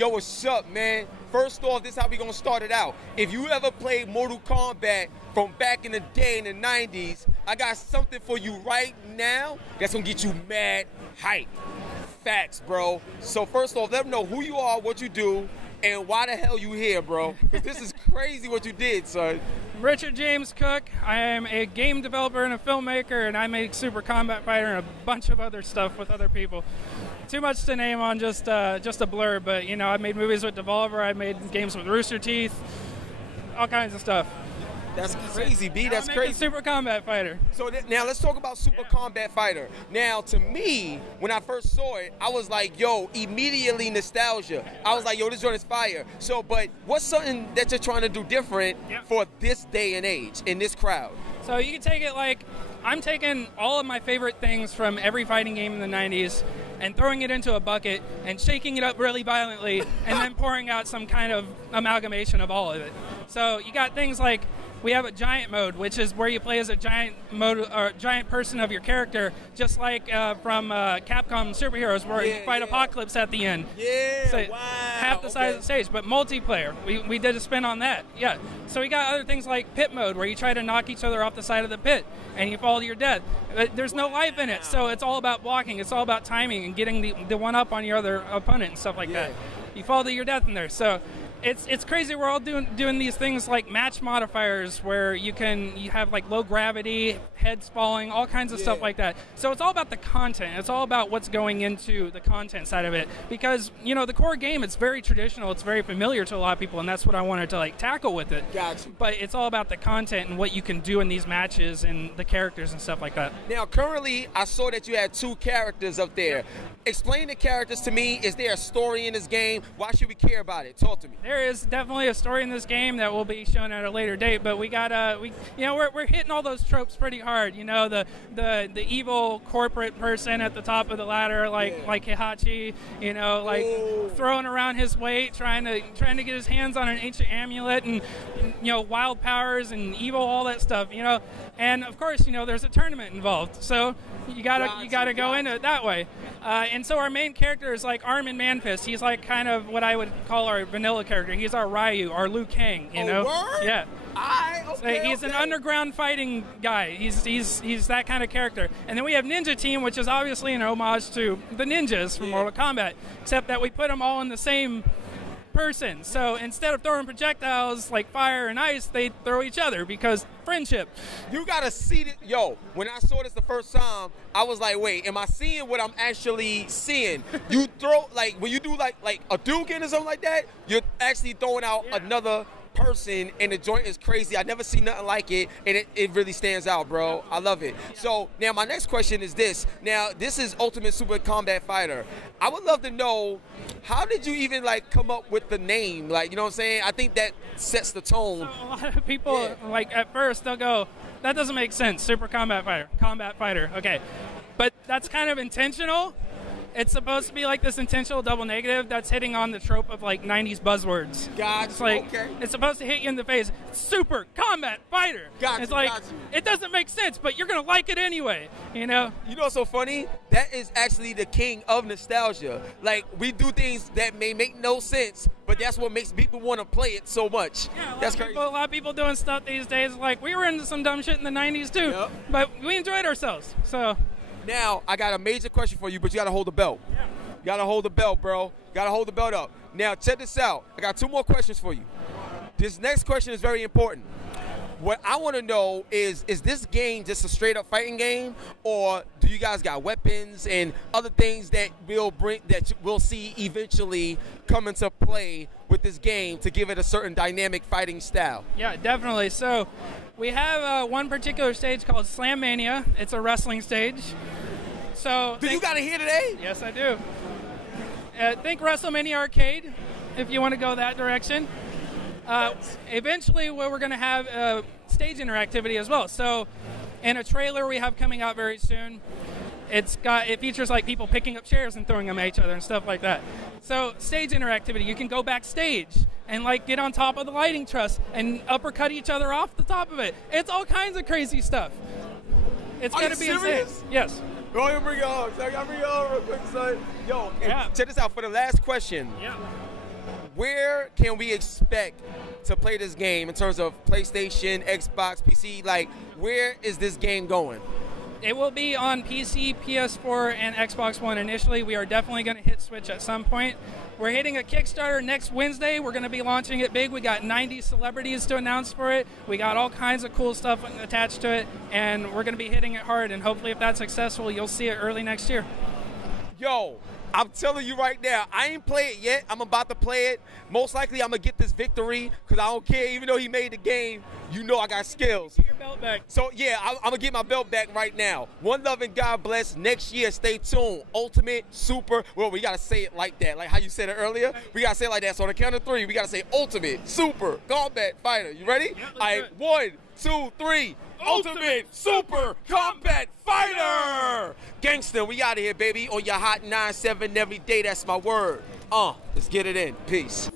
Yo, what's up, man? First off, this is how we gonna start it out. If you ever played Mortal Kombat from back in the day in the 90s, I got something for you right now that's gonna get you mad hype. Facts, bro. So first off, let them know who you are, what you do, and why the hell you here, bro. Because this is crazy what you did, son. Richard James Cook. I am a game developer and a filmmaker, and I make Super Combat Fighter and a bunch of other stuff with other people. Too much to name on just a blur, but you know, I made movies with Devolver, I made games with Rooster Teeth, all kinds of stuff. That's crazy, B. That's I'm crazy. Super Combat Fighter. So now let's talk about Super Combat Fighter. Now, to me, when I first saw it, I was like, yo, immediately nostalgia. I was like, yo, this joint is fire. So, but what's something that you're trying to do different for this day and age in this crowd? So you can take it like, I'm taking all of my favorite things from every fighting game in the 90s and throwing it into a bucket and shaking it up really violently and then pouring out some kind of amalgamation of all of it. So you got things like, we have a giant mode, which is where you play as a giant mode or giant person of your character, just like from Capcom Superheroes, where you fight Apocalypse at the end. Yeah, so wow. Half the size of the stage, but multiplayer. We did a spin on that. Yeah. So we got other things like pit mode, where you try to knock each other off the side of the pit and you fall to your death. There's no life in it, so it's all about blocking. It's all about timing and getting the one up on your other opponent and stuff like that. You fall to your death in there. So it's crazy. We're all doing these things like match modifiers where you have like low gravity, heads falling, all kinds of stuff like that. So it's all about the content. It's all about what's going into the content side of it, because you know the core game, it's very traditional, it's very familiar to a lot of people, and that's what I wanted to like tackle with it. Gotcha. But it's all about the content and what you can do in these matches and the characters and stuff like that. Now, currently, I saw that you had 2 characters up there. Explain the characters to me. Is there a story in this game? Why should we care about it? Talk to me. There is definitely a story in this game that will be shown at a later date, but we got we're hitting all those tropes pretty hard. You know, the evil corporate person at the top of the ladder, like Heihachi. You know, like throwing around his weight, trying to get his hands on an ancient amulet, and you know, wild powers and evil, all that stuff. You know, and of course, you know, there's a tournament involved, so you gotta go into it that way. And so our main character is like Armin Manfist. He's like kind of what I would call our vanilla character. He's our Ryu, our Liu Kang, you know? Word? Yeah. Okay, he's an underground fighting guy. He's that kind of character. And then we have Ninja Team, which is obviously an homage to the ninjas from Mortal Kombat, except that we put them all in the same person. So instead of throwing projectiles like fire and ice, they throw each other because friendship. You gotta see it. Yo, when I saw this the first time, I was like, wait, am I seeing what I'm actually seeing? You throw, like, when you do like a Dukin or something like that, you're actually throwing out another person, and the joint is crazy. I never seen nothing like it, and it really stands out, bro. I love it. So now my next question is this. Now, this is Ultimate Super Combat Fighter. I would love to know, how did you even like come up with the name? Like, you know what I'm saying? I think that sets the tone. So a lot of people, like, at first they'll go, that doesn't make sense. Super Combat Fighter. Okay. But that's kind of intentional. It's supposed to be like this intentional double negative that's hitting on the trope of like 90s buzzwords. Gotcha. It's like, it's supposed to hit you in the face. Super Combat Fighter. Gotcha. It's like, it doesn't make sense, but you're going to like it anyway, you know? You know what's so funny? That is actually the king of nostalgia. Like, we do things that may make no sense, but that's what makes people want to play it so much. Yeah, that's crazy. A lot of people doing stuff these days, like, we were into some dumb shit in the 90s too, but we enjoyed ourselves, so... Now, I got a major question for you, but you got to hold the belt. Yeah. You got to hold the belt, bro. You got to hold the belt up. Now, check this out. I got 2 more questions for you. This next question is very important. What I want to know is this game just a straight-up fighting game, or do you guys got weapons and other things that we'll see eventually come into play with this game to give it a certain dynamic fighting style? Yeah, definitely. So we have one particular stage called Slam Mania. It's a wrestling stage. So you got it here today? Yes, I do. Think WrestleMania Arcade, if you want to go that direction. Eventually, we're going to have stage interactivity as well. So, in a trailer we have coming out very soon, it features like people picking up chairs and throwing them at each other and stuff like that. So, stage interactivity. You can go backstage and like get on top of the lighting truss and uppercut each other off the top of it. It's all kinds of crazy stuff. It's going to be insane. Yes. Go ahead and bring it on. So I got to bring it on real quick, son. Yo, check this out for the last question. Yeah. where can we expect to play this game in terms of PlayStation, Xbox, PC? Like, where is this game going? It will be on PC, PS4, and Xbox One initially. We are definitely going to hit Switch at some point. We're hitting a Kickstarter next Wednesday. We're going to be launching it big. We got 90 celebrities to announce for it. We got all kinds of cool stuff attached to it, and we're going to be hitting it hard. And hopefully, if that's successful, you'll see it early next year. Yo, I'm telling you right now, I ain't play it yet. I'm about to play it. Most likely, I'm going to get this victory because I don't care. Even though he made the game, you know I got skills. Get your belt back. So, yeah, I'm going to get my belt back right now. One love and God bless. Next year, stay tuned. Ultimate, super. Well, we got to say it like that. Like how you said it earlier. We got to say it like that. So, on the count of 3, we got to say ultimate, super, combat fighter. You ready? Yep, All right, 1, 2, 3. Ultimate Super Combat Fighter! Gangster, we out of here, baby. On your hot 9-7 every day. That's my word. Let's get it in. Peace.